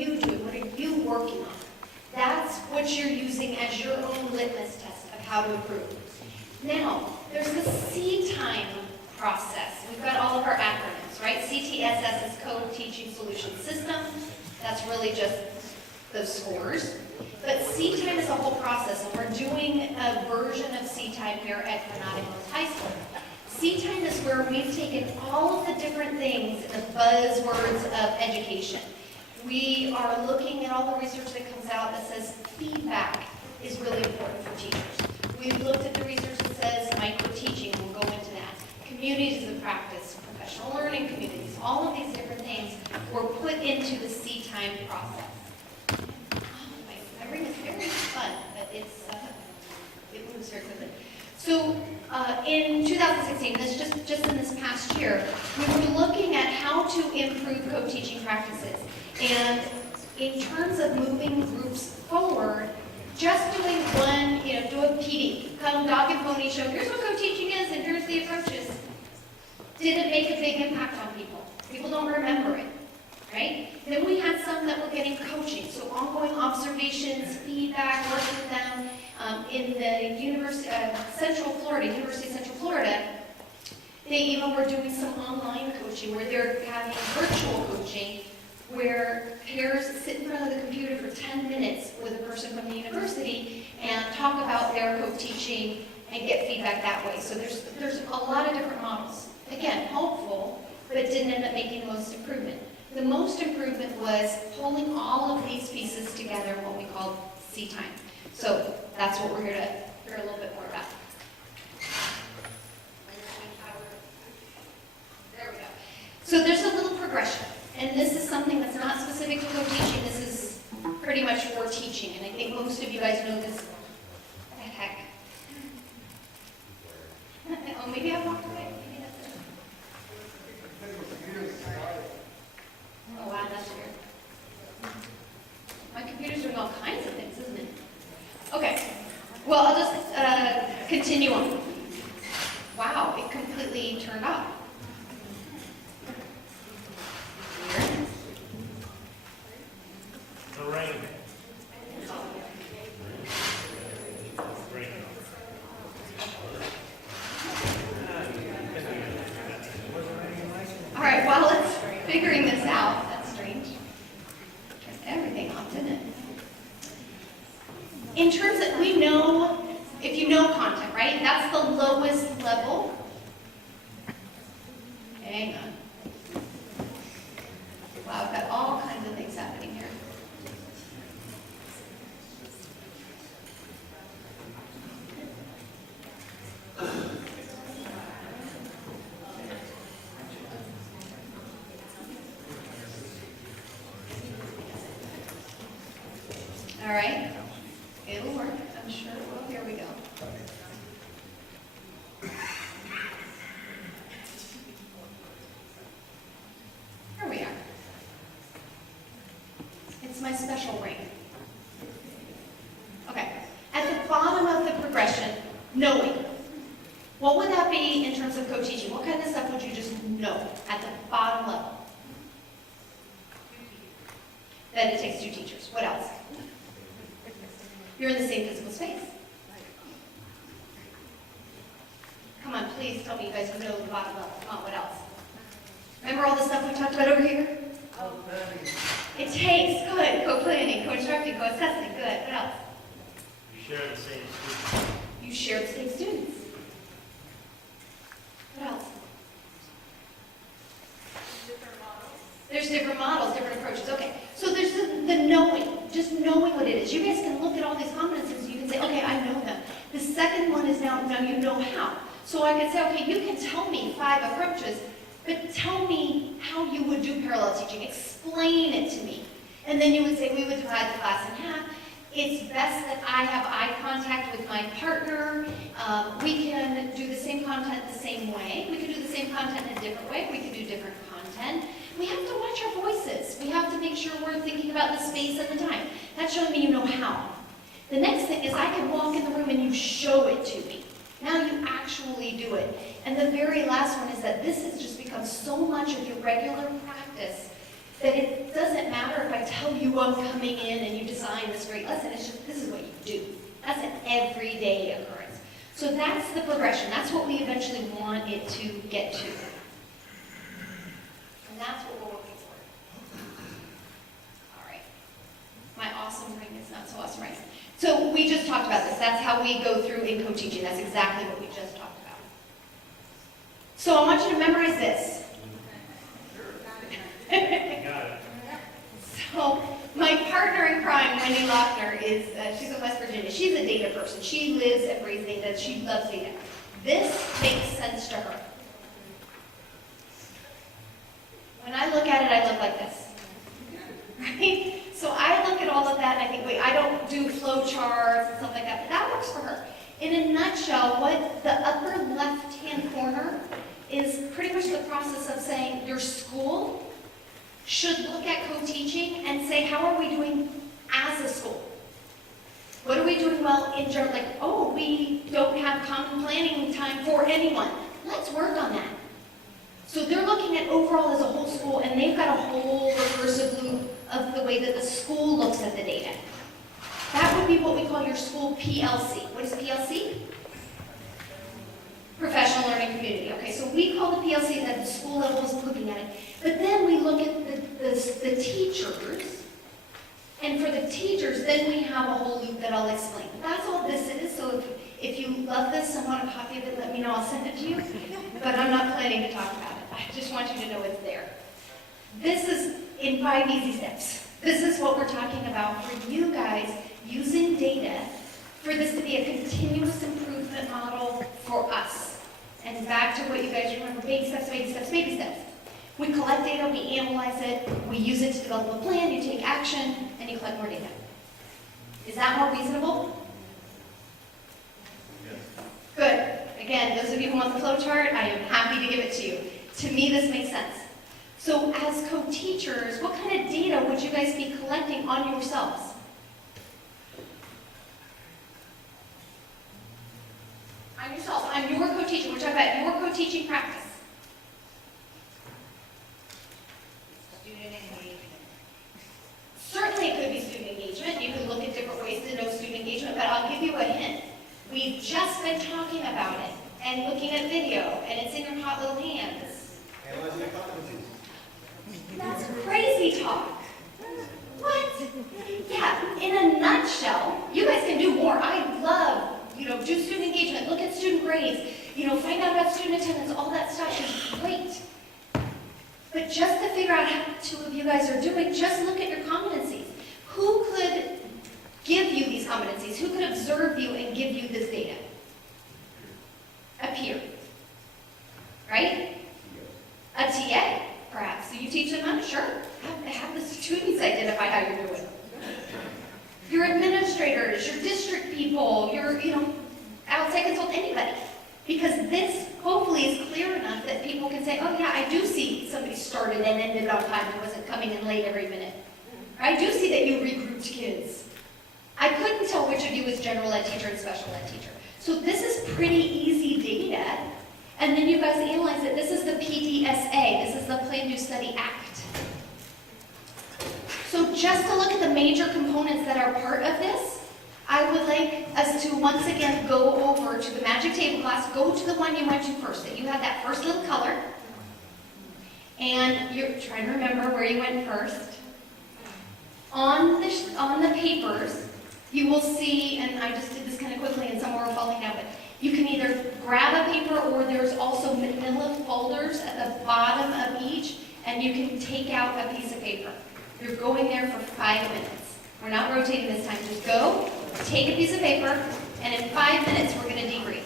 you doing? What are you working on? That's what you're using as your own litmus test of how to improve. Now, there's the CTIME process. We've got all of our acronyms, right? CTSS is Co-Teaching Solution System. That's really just those scores. But CTIME is a whole process, and we're doing a version of CTIME here at Granada High School. CTIME is where we've taken all of the different things, the buzzwords of education. We are looking at all the research that comes out that says feedback is really important for teachers. We've looked at the research that says micro-teaching, and we'll go into that. Communities of practice, professional learning communities, all of these different things were put into the CTIME process. My ring is very fun, but it moves very quickly. So in 2016, this just in this past year, we were looking at how to improve co-teaching practices. And in terms of moving groups forward, just doing one, do a PD, kind of dog and pony show, here's what co-teaching is and here's the approaches, didn't make a big impact on people. People don't remember it, right? Then we had some that were getting coaching, so ongoing observations, feedback, working with them. In the University of Central Florida, they even were doing some online coaching where they're having virtual coaching where pairs sit in front of the computer for 10 minutes with a person from the university and talk about their co-teaching and get feedback that way. So there's a lot of different models. Again, hopeful, but it didn't end up making the most improvement. The most improvement was pulling all of these pieces together in what we called CTIME. So that's what we're here to hear a little bit more about. There we go. So there's a little progression. And this is something that's not specific to co-teaching. This is pretty much for teaching. And I think most of you guys know this. What the heck? Oh, maybe I walked away. Maybe that's it. Oh, wow, that's weird. My computer's doing all kinds of things, isn't it? Okay. Well, I'll just continue on. Wow, it completely turned off. The rain. All right, while it's figuring this out, that's strange. Everything off, didn't it? In terms of, we know, if you know content, right? That's the lowest level. Hang on. Wow, I've got all kinds of things happening here. All right. It'll work. I'm sure it will. Here we go. Here we are. It's my special ring. Okay. At the bottom of the progression, knowing. What would that be in terms of co-teaching? What kind of stuff would you just know at the bottom level? That it takes 2 teachers. What else? You're in the same physical space. Come on, please tell me you guys know the bottom level. Come on, what else? Remember all the stuff we talked about over here? Co-planning. It takes, good, co-planning, co-instructing, co-assessing, good. What else? You share the same students. You share the same students. What else? There's different models, different approaches. Okay, so there's the knowing, just knowing what it is. You guys can look at all these competencies and you can say, okay, I know them. The second one is now you know how. So I could say, okay, you can tell me 5 approaches, but tell me how you would do parallel teaching. Explain it to me. And then you would say, we would divide the class in half. It's best that I have eye contact with my partner. We can do the same content the same way. We can do the same content in a different way. We can do different content. We have to watch our voices. We have to make sure we're thinking about the space and the time. That's showing me you know how. The next thing is I can walk in the room and you show it to me. Now you actually do it. And the very last one is that this has just become so much of your regular practice that it doesn't matter if I tell you I'm coming in and you design this great lesson, it's just, this is what you do. That's an everyday occurrence. So that's the progression. That's what we eventually want it to get to. And that's what we're working for. All right. My awesome ring is not so awesome right now. So we just talked about this. That's how we go through in co-teaching. That's exactly what we just talked about. So I want you to memorize this. You got it. So my partner in crime, Wendy Lochner, is she's in West Virginia. She's a data person. She lives and breathes data. She loves data. This makes sense to her. When I look at it, I look like this. Right? So I look at all of that and I think, wait, I don't do flow charts and stuff like that, but that works for her. In a nutshell, what the upper left-hand corner is pretty much the process of saying your school should look at co-teaching and say, how are we doing as a school? What are we doing well in general? Like, oh, we don't have common planning time for anyone. Let's work on that. So they're looking at overall as a whole school, and they've got a whole recursive loop of the way that the school looks at the data. That would be what we call your school PLC. What is PLC? Professional Learning Community. Okay, so we call the PLC that the school level is looking at it. But then we look at the teachers, and for the teachers, then we have a whole loop that I'll explain. That's all this is, so if you love this and want a copy of it, let me know, I'll send it to you. But I'm not planning to talk about it. I just want you to know it's there. This is in 5 easy steps. This is what we're talking about for you guys using data for this to be a continuous improvement model for us. And back to what you guys remember, baby steps, baby steps, baby steps. We collect data, we analyze it, we use it to develop a plan, you take action, and you collect more data. Is that more reasonable? Good. Again, those of you who want the flow chart, I am happy to give it to you. To me, this makes sense. So as co-teachers, what kind of data would you guys be collecting on yourselves? On yourselves. I'm your co-teacher. We're talking about your co-teaching practice. Student engagement. Certainly it could be student engagement. You can look at different ways to know student engagement, but I'll give you a hint. We've just been talking about it and looking at video, and it's in your hot little hands. Analyzing competencies. That's crazy talk. What? Yeah, in a nutshell, you guys can do more. I love, do student engagement, look at student grades, find out about student attendance, all that stuff is great. But just to figure out how the two of you guys are doing, just look at your competencies. Who could give you these competencies? Who could observe you and give you this data? A peer. Right? A TA, perhaps. So you teach them how? Sure. Have the students identify how you're doing. Your administrators, your district people, your, outside consult, anybody. Because this hopefully is clear enough that people can say, oh yeah, I do see somebody started and ended on time and wasn't coming in late every minute. Or I do see that you regrouped kids. I couldn't tell which of you was general ed teacher and special ed teacher. So this is pretty easy data. And then you guys analyze it. This is the PDSA. This is the Plan, Do, Study Act. So just to look at the major components that are part of this, I would like us to once again go over to the magic table class, go to the one you went to first, that you had that first little color. And you're trying to remember where you went first. On the papers, you will see, and I just did this kind of quickly and some were falling down, but you can either grab a paper or there's also manila folders at the bottom of each, and you can take out a piece of paper. You're going there for 5 minutes. We're not rotating this time. Just go, take a piece of paper, and in 5 minutes we're going to debrief.